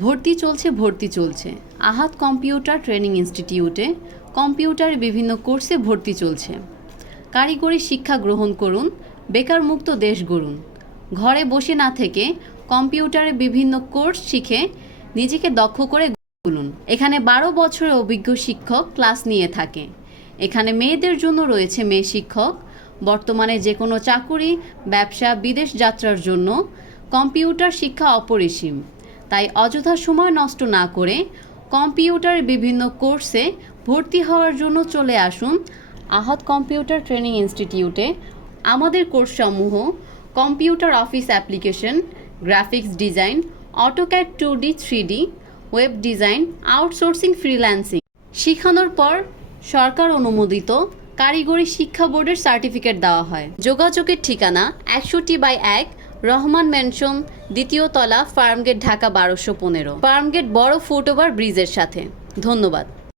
ভর্তি চলছে আহাদ computer training ইনস্টিটিউটে কম্পিউটার বিভিন্ন কোর্সে ভর্তি চলছে। কারিগরি শিক্ষা গ্রহণ করুন, বেকার মুক্ত দেশ গড়ুন। ঘরে বসে না থেকে কম্পিউটারে বিভিন্ন কোর্স শিখে নিজেকে দক্ষ করে তুলুন। এখানে 12 বছরের অভিজ্ঞ শিক্ষক ক্লাস নিয়ে থাকে। এখানে মেয়েদের জন্য রয়েছে মেয়ে শিক্ষক। বর্তমানে যে কোনো চাকুরি, ব্যবসা, বিদেশ যাত্রার জন্য কম্পিউটার শিক্ষা অপরিসীম। তাই অযথা সময় নষ্ট না করে কম্পিউটারের বিভিন্ন কোর্সে ভর্তি হওয়ার জন্য চলে আসুন আহাদ কম্পিউটার ট্রেনিং ইনস্টিটিউটে। আমাদের কোর্সসমূহ computer office application, graphics design, AutoCAD 2D 3D, web design, outsourcing, freelancing. শেখানোর পর সরকার অনুমোদিত কারিগরি শিক্ষা বোর্ডের সার্টিফিকেট দেওয়া হয়। যোগাযোগের ঠিকানা 100/1 রহমান ম্যানশন, 2য় তলা, ফার্মগেট, ঢাকা 1215। ফার্মগেট বড় ফুটওভার ব্রিজের সাথে। ধন্যবাদ।